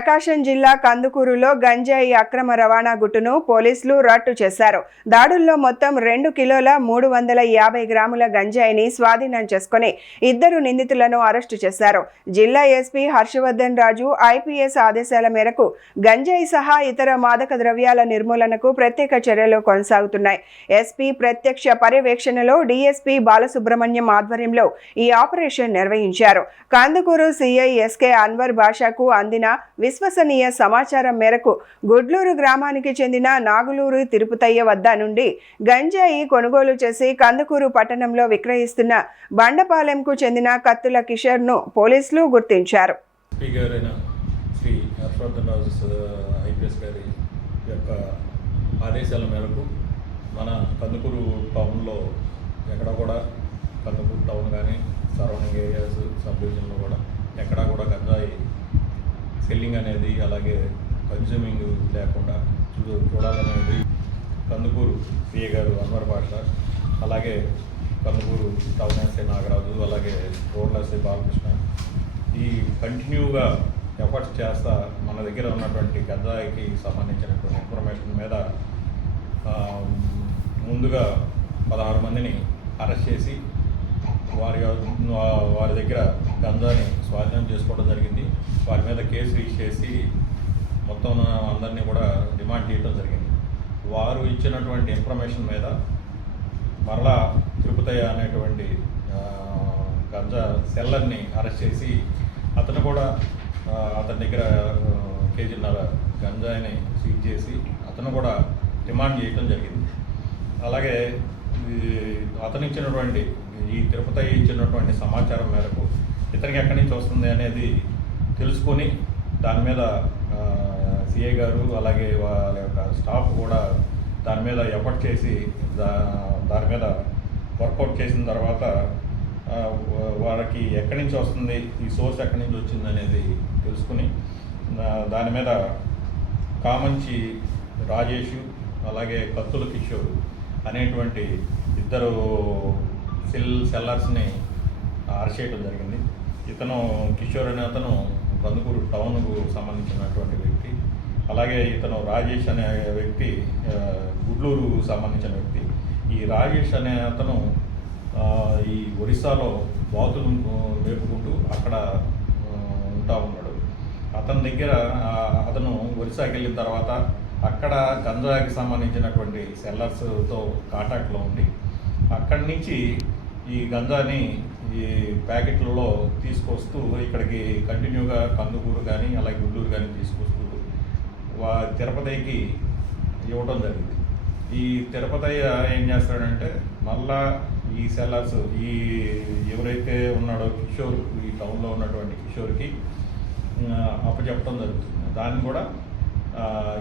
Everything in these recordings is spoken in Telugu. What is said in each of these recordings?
ప్రకాశం జిల్లా కందుకూరులో గంజాయి అక్రమ రవాణా గుట్టును పోలీసులు రట్టు చేశారు. దాడుల్లో మొత్తం 2 కిలోల 350 గ్రాముల గంజాయిని స్వాధీనం చేసుకుని 2 నిందితులను అరెస్టు చేశారు. జిల్లా ఎస్పీ హర్షవర్ధన్ రాజు ఐపీఎస్ ఆదేశాల మేరకు గంజాయి సహా ఇతర మాదక ద్రవ్యాల నిర్మూలనకు ప్రత్యేక చర్యలు కొనసాగుతున్నాయి. ఎస్పీ ప్రత్యక్ష పర్యవేక్షణలో డీఎస్పీ బాలసుబ్రహ్మణ్యం ఆధ్వర్యంలో ఈ ఆపరేషన్ నిర్వహించారు. కందుకూరు సీఐ ఎస్కే అన్వర్ బాషాకు అందిన విశ్వసనీయ సమాచారం మేరకు గుడ్లూరు గ్రామానికి చెందిన నాగులూరు తిరుపతయ్య వద్ద నుండి గంజాయి కొనుగోలు చేసి కందుకూరు పట్టణంలో విక్రయిస్తున్న బండపాలెంకు చెందిన కత్తుల కిషోర్ను పోలీసులు గుర్తించారు. శ్రీ హర్షవర్ధన్ రాజు ఐపీఎస్ గారి యొక్క ఆదేశాల మేరకు మన కందుకూరు టౌన్లో ఎక్కడ కూడా కందుకూరు టౌన్ కానీ సరౌండింగ్ ఏరియాస్ సబ్ డివిజన్లో కూడా ఎక్కడా కూడా గంజాయి సెల్లింగ్ అనేది అలాగే కన్జ్యూమింగ్ లేకుండా చూడాలనేది కందుకూరు పిఏ గారు అన్వర్ భాష, అలాగే కందుకూరు టౌన్ ఎస్ఐ నాగరాజు, అలాగే రోడ్ల ఎస్ఐ బాలకృష్ణ ఈ కంటిన్యూగా ఎఫర్ట్స్ చేస్తా మన దగ్గర ఉన్నటువంటి గంజాయికి సంబంధించినటువంటి ఇన్ఫర్మేషన్ మీద ముందుగా 16 మందిని అరెస్ట్ చేసి వారి దగ్గర గంజాని స్వాధీనం చేసుకోవడం జరిగింది. వారి మీద కేసు రిజిస్టర్ చేసి మొత్తం అందరినీ కూడా డిమాండ్ చేయడం జరిగింది. వారు ఇచ్చినటువంటి ఇన్ఫర్మేషన్ మీద మరలా తిరుపతయ్య అనేటువంటి గంజా సెల్లర్ని అరెస్ట్ చేసి అతను కూడా అతని దగ్గర కేజీన్నర గంజాయిని సీజ్ చేసి అతను కూడా డిమాండ్ చేయడం జరిగింది. అలాగే అతను ఇచ్చినటువంటి ఈ తిరుపతయ్య ఇచ్చినటువంటి సమాచారం మేరకు ఇతనికి ఎక్కడి నుంచి వస్తుంది అనేది తెలుసుకొని దాని మీద సిఐ గారు అలాగే వాళ్ళ యొక్క స్టాఫ్ కూడా దాని మీద ఎఫర్ట్ చేసి దాని మీద వర్కౌట్ చేసిన తర్వాత వారికి ఎక్కడి నుంచి వస్తుంది, ఈ సోర్స్ ఎక్కడి నుంచి వచ్చింది అనేది తెలుసుకుని దాని మీద కామంచి రాజేష్ అలాగే కత్తుల కిషోర్ అనేటువంటి 2 సెల్లర్స్ని అరెస్ట్ చేయడం జరిగింది. ఇతను కిషోర్ అనే అతను కందుకూరు టౌన్కు సంబంధించినటువంటి వ్యక్తి, అలాగే ఇతను రాజేష్ అనే వ్యక్తి గుడ్లూరు సంబంధించిన వ్యక్తి. ఈ రాజేష్ అనే అతను ఈ ఒరిస్సాలో బాతులు మేపుకుంటూ అక్కడ ఉంటా ఉన్నాడు. అతని దగ్గర అతను ఒరిస్సాకి వెళ్ళిన తర్వాత అక్కడ గంజాయికి సంబంధించినటువంటి సెల్లర్స్తో కాంటాక్ట్లో ఉండి అక్కడి నుంచి ఈ గంజాని ఈ ప్యాకెట్లలో తీసుకొస్తూ ఇక్కడికి కంటిన్యూగా కందుకూరు కానీ అలాగే గుడ్లూరు కానీ తీసుకొస్తూ తిరుపతికి ఇవ్వడం జరిగింది. ఈ తిరుపతయ్య ఏం చేస్తాడంటే మళ్ళా ఈ సెల్లర్స్ ఈ ఎవరైతే ఉన్నాడో కిషోర్, ఈ టౌన్లో ఉన్నటువంటి కిషోర్కి అప్పచెప్పడం జరుగుతుంది. దాన్ని కూడా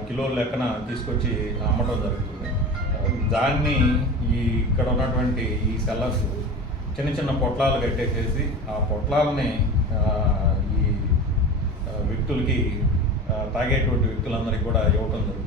కిలోల లెక్కన తీసుకొచ్చి అమ్మటం జరుగుతుంది. దాన్ని ఇక్కడ ఉన్నటువంటి ఈ సెల్లర్స్ చిన్న చిన్న పొట్లాలు కట్టేసేసి ఆ పొట్లాలని ఈ వ్యక్తులకి తాగేటువంటి వ్యక్తులందరికీ కూడా ఇవ్వటం జరుగుతుంది.